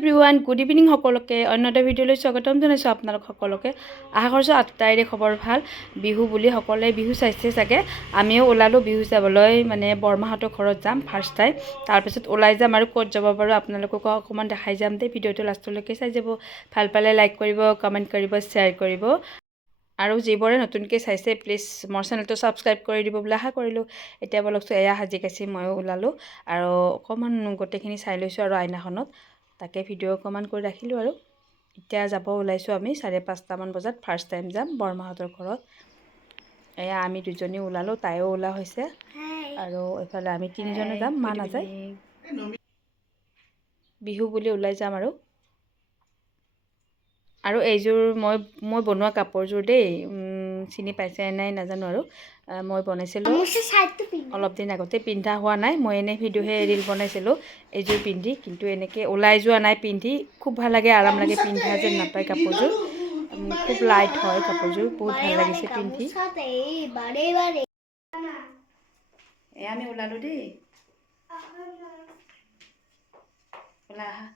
Everyone good evening সকলোকে অন্য এটা ভিডিঅ'লৈ স্বাগতম জনাইছোঁ আপোনালোক সকলোকে আশা কৰিছোঁ আটাইৰে খবৰ ভাল বিহু বুলি সকলোৱে বিহু চাইছে চাগে আমিও ওলালোঁ বিহু চাবলৈ মানে বৰমাহঁতৰ ঘৰত যাম ফাৰ্ষ্ট টাইম তাৰপিছত ওলাই যাম আৰু ক'ত যাব পাৰোঁ আপোনালোকক অকণমান দেখাই যাম দেই ভিডিঅ'টো লাষ্টলৈকে চাই যাব ভাল পালে লাইক কৰিব কমেণ্ট কৰিব শ্বেয়াৰ কৰিব আৰু যিবোৰে নতুনকৈ চাইছে প্লিজ মোৰ চেনেলটো ছাবস্ক্ৰাইব কৰি দিব বুলি আশা কৰিলোঁ এতিয়া বলকচোন এয়া সাজি কাচি ময়ো ওলালোঁ আৰু অকণমান গোটেইখিনি চাই লৈছোঁ আৰু আইনাখনত তাকে ভিডিঅ' অকণমান কৰি ৰাখিলোঁ আৰু এতিয়া যাব ওলাইছোঁ আমি 5:30মান বজাত ফাৰ্ষ্ট টাইম যাম বৰমাহঁতৰ ঘৰত এয়া আমি দুজনী ওলালোঁ তাইও ওলা হৈছে আৰু এইফালে আমি তিনিজনে যাম মা নাযায় বিহু বুলি ওলাই যাম আৰু এইযোৰ মই বনোৱা কাপোৰযোৰ দেই চিনি পাইছে নাই নাজানো আৰু মই বনাইছিলোঁ অলপ দিন আগতে পিন্ধা হোৱা নাই মই এনেই ভিডিঅ'হে ৰীল বনাইছিলোঁ এইযোৰ পিন্ধি কিন্তু এনেকৈ ওলাই যোৱা নাই পিন্ধি খুব ভাল লাগে আৰাম লাগে পিন্ধা যেন নাপায় কাপোৰযোৰ খুব লাইট হয় কাপোৰযোৰ বহুত ভাল লাগিছে পিন্ধি এয়া আমি ওলালোঁ দেই ওলা আহা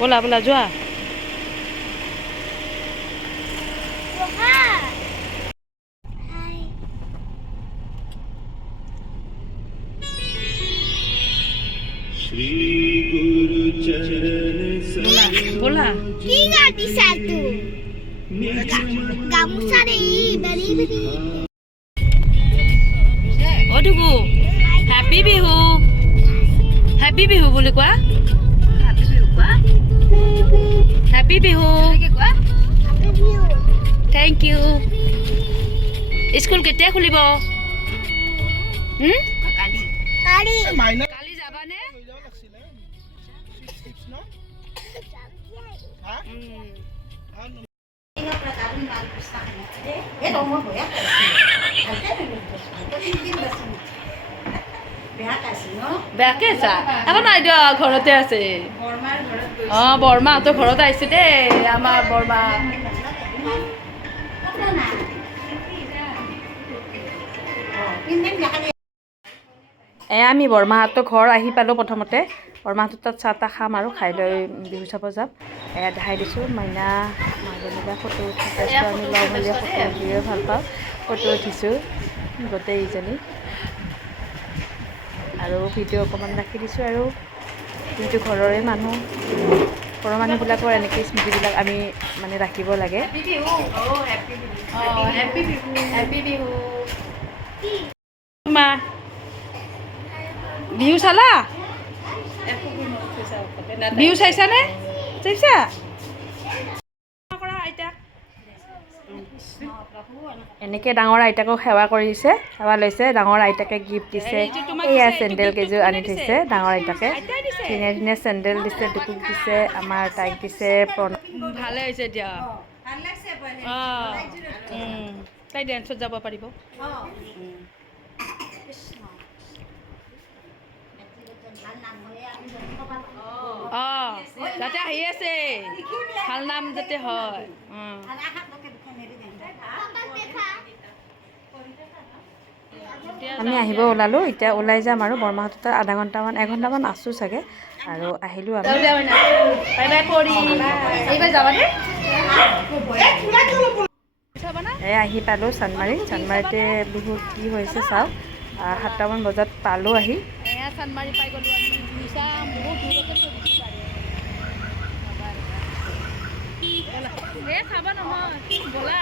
ব'লা ব'লা যোৱা ব'লা কি গাড়িছা তু গামুছাৰে বেৰি বেৰি অদুগু হেপী বিহু বুলি কোৱা happy Bihu thank you school কেতিয়া খুলিব কালি যাবানে বেয়াকে আছা একো নাই দিয়া ঘৰতে আছে অঁ বৰমাহঁতৰ ঘৰত আহিছে দেই আমাৰ বৰমা এয়া আমি বৰমাহঁতৰ ঘৰ আহি পালোঁ প্ৰথমতে বৰমাহঁতৰ তাত চাহ তাহ খাম আৰু খাই লৈ বিহু চাব যাম এয়া দেখাই দিছোঁ মাইনা মাজনীবা ফটো উঠিছোঁ আমি লগ মেলি ফটো উঠিয়ে ভাল পাওঁ ফটো উঠিছোঁ গোটেইকেইজনী আৰু ভিডিঅ' অকণমান ৰাখি দিছোঁ আৰু যিহেতু ঘৰৰে মানুহ ঘৰৰ মানুহবিলাকৰ এনেকৈ স্মৃতিবিলাক আমি মানে ৰাখিব লাগে মা বিহু চালা বিহু চাইছানে চাইছা এনেকৈ ডাঙৰ আইতাকক সেৱা কৰিছে সেৱা লৈছে ডাঙৰ আইতাকে গিফ্ট দিছে এয়া চেণ্ডেল কেইযোৰ আনি থৈছে ডাঙৰ আইতাকে ধুনীয়া ধুনীয়া চেণ্ডেল দিছে দুকুক দিছে আমাৰ তাইক দিছে ভালে হৈছে দিয়া তাই ডেন্সত যাব পাৰিব অঁ যাতে আহি আছে ভাল নাম যাতে হয় আমি আহিব ওলালোঁ এতিয়া ওলাই যাম আৰু বৰমাহঁতৰ তাত আধা ঘণ্টামান এঘণ্টামান আছোঁ চাগে আৰু আহিলোঁ আমি এই আহি পালোঁ চানমাৰিতে বিহু কি হৈছে চাওক 7টামান বজাত পালোঁ আহি চানমাৰি পাই গ'লোঁ খাব নহয় ব'লা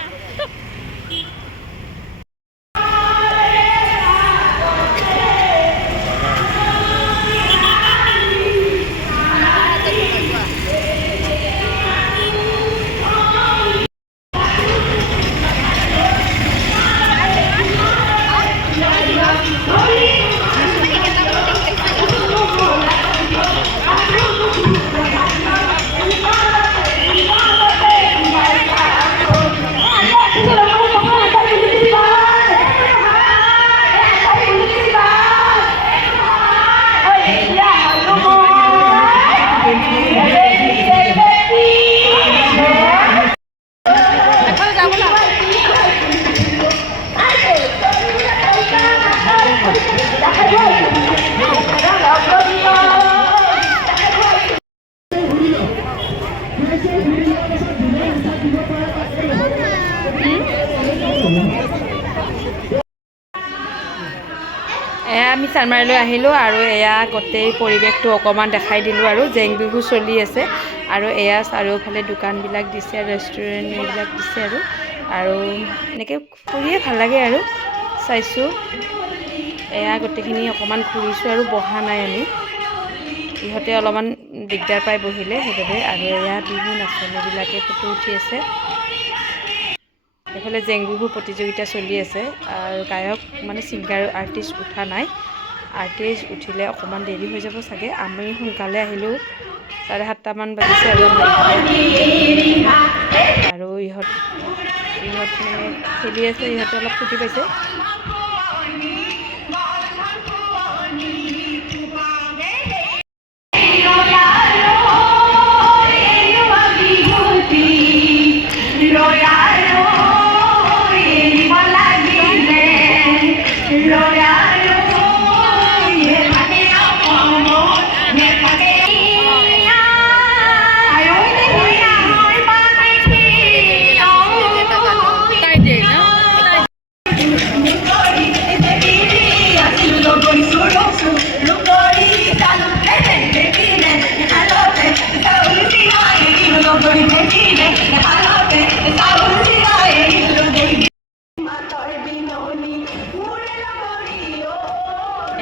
আমি চানমাৰীলৈ আহিলোঁ আৰু এয়া গোটেই পৰিৱেশটো অকণমান দেখাই দিলোঁ আৰু জেং বিহু চলি আছে আৰু এয়া চাৰিওফালে দোকানবিলাক দিছে ৰেষ্টুৰেণ্ট এইবিলাক দিছে আৰু এনেকৈ ফুৰিয়ে ভাল লাগে আৰু চাইছোঁ এয়া গোটেইখিনি অকণমান ঘূৰিছোঁ আৰু বহা নাই আমি ইহঁতে অলপমান দিগদাৰ পাই বহিলে সেইবাবে আৰু এয়া বিহু নাচনীবিলাকে ফটো উঠি আছে এইফালে জেং বিহু প্ৰতিযোগিতা চলি আছে আৰু গায়ক মানে ছিংগাৰ আৰ্টিষ্ট উঠা নাই আৰ্টিষ্ট উঠিলে অকণমান দেৰি হৈ যাব চাগে আমি সোনকালে আহিলোঁ 7:30মান বাজিছে আৰু ইহঁত মানে খেলি আছে ইহঁতে অলপ ফূৰ্তি পাইছে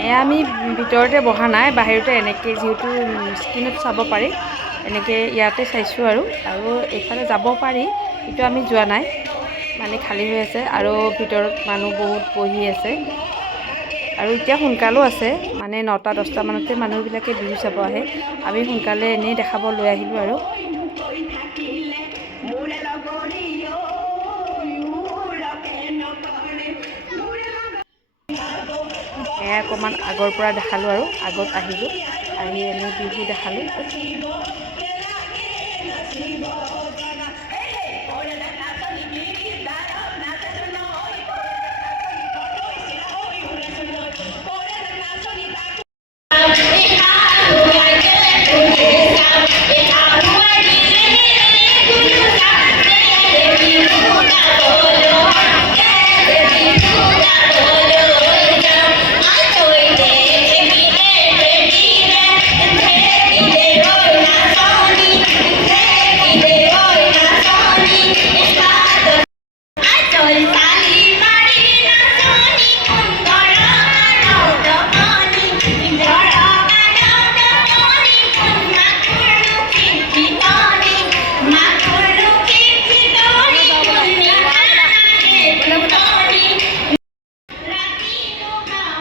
এয়া আমি ভিতৰতে বহা নাই বাহিৰতে এনেকৈ যিহেতু স্ক্ৰীণত চাব পাৰি এনেকৈ ইয়াতে চাইছোঁ আৰু এইফালে যাব পাৰি কিন্তু আমি যোৱা নাই মানে খালী হৈ আছে আৰু ভিতৰত মানুহ বহুত বহি আছে আৰু এতিয়া সোনকালো আছে মানে 9টা-10টা মানতে মানুহবিলাকে বিহু চাব আহে আমি সোনকালে এনেই দেখাব লৈ আহিলোঁ আৰু এয়া অকণমান আগৰ পৰা দেখালোঁ আৰু আগত আহিলোঁ আহি এনেই বিহু দেখালোঁ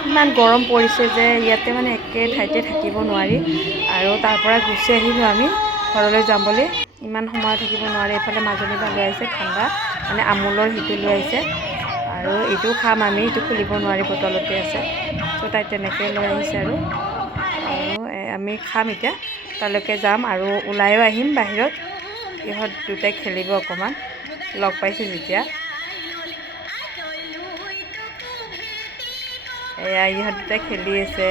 ইমান গৰম পৰিছে যে ইয়াতে মানে একে ঠাইতে থাকিব নোৱাৰি আৰু তাৰ পৰা গুচি আহিলোঁ আমি ঘৰলৈ যাম বুলি ইমান সময় থাকিব নোৱাৰি এইফালে মাজনী বা লৈ আহিছে ঠাণ্ডা মানে আমুলৰ সিটো লৈ আহিছে আৰু এইটো খাম আমি এইটো খুলিব নোৱাৰি বটলতে আছে ত' তাই তেনেকৈ লৈ আহিছে আৰু আমি খাম এতিয়া তালৈকে যাম আৰু ওলায়ো আহিম বাহিৰত ইহঁত দুটাই খেলিব অকণমান লগ পাইছোঁ যেতিয়া এয়া ইহঁত দুটাই খেলি আছে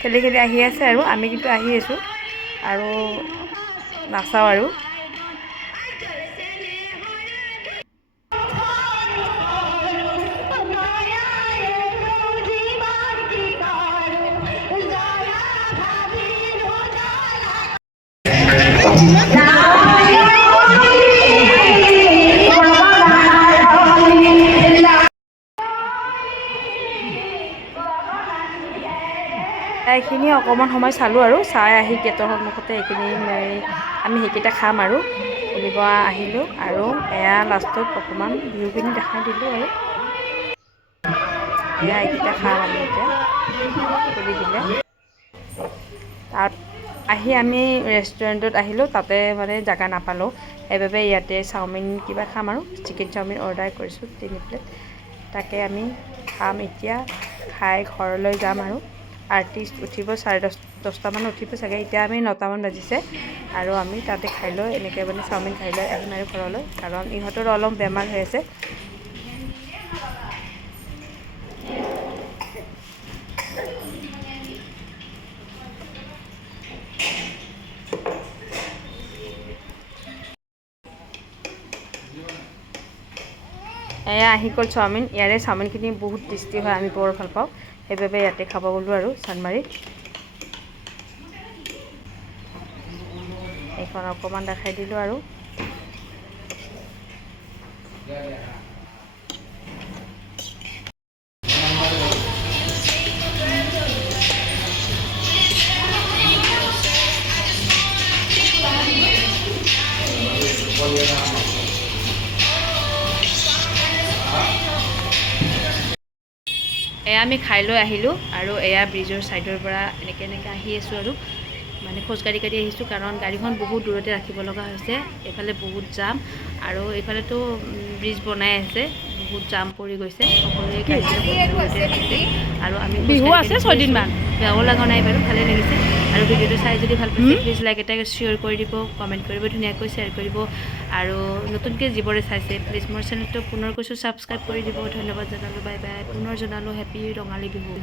খেলি আহি আছে আৰু আমি কিন্তু আহি আছোঁ আৰু নাচাওঁ আৰু এইখিনি অকণমান সময় চালোঁ আৰু চাই আহি গেটৰ সন্মুখতে এইখিনি আমি সেইকেইটা খাম আৰু ফুৰিব আহিলোঁ আৰু এয়া লাষ্টত অকণমান বিহুখিনি দেখাই দিলোঁ আৰু এয়া এইকেইটা খাম আমি এতিয়া খুলি দিলে তাত আহি আমি ৰেষ্টুৰেণ্টত আহিলোঁ তাতে মানে জেগা নাপালোঁ সেইবাবে ইয়াতে চাওমিন কিবা খাম আৰু চিকেন চাওমিন অৰ্ডাৰ কৰিছোঁ 3 প্লেট তাকে আমি খাম এতিয়া খাই ঘৰলৈ যাম আৰু আৰ্টিষ্ট উঠিব 10:30মান উঠিব চাগে এতিয়া আমি 9টামান বাজিছে আৰু আমি তাতে খাই লৈ এনেকৈ মানে চাওমিন খাই লৈ আহিম আৰু ঘৰলৈ কাৰণ ইহঁতৰ অলপ বেমাৰ হৈ আছে এয়া আহি গ'ল চাওমিন ইয়াৰে চাওমিনখিনি বহুত টেষ্টি হয় আমি বৰ ভাল পাওঁ সেইবাবে ইয়াতে খাব গ'লোঁ আৰু চানমাৰিত। এইখন অকণমান দেখাই দিলোঁ আৰু এয়া আমি খাই লৈ আহিলোঁ আৰু এয়া ব্ৰিজৰ ছাইডৰ পৰা এনেকৈ আহি আছোঁ আৰু মানে খোজকাঢ়ি আহিছোঁ, কাৰণ গাড়ীখন বহুত দূৰতে ৰাখিব লগা হৈছে। এইফালে বহুত জাম আৰু এইফালেতো ব্ৰিজ বনাই আছে, বহুত জাম পৰি গৈছে, সকলোৱে গাড়ীতে ৰাখিছে আৰু আমি বিহু আছে 6 দিনমান, বেয়াও লগা নাই বাৰু, ভালেই লাগিছে। আৰু ভিডিঅ'টো চাই যদি ভাল পাইছে প্লিজ লাইক এটা শ্বেয়াৰ কৰি দিব, কমেণ্ট কৰিব, ধুনীয়াকৈ শ্বেয়াৰ কৰিব। আৰু নতুনকৈ যিবোৰে চাইছে প্লিজ মোৰ চেনেলটো পুনৰ কৈছোঁ ছাবস্ক্ৰাইব কৰি দিব। ধন্যবাদ জনালোঁ, বাই বাই। পুনৰ জনালোঁ হেপী ৰঙালী বিহু।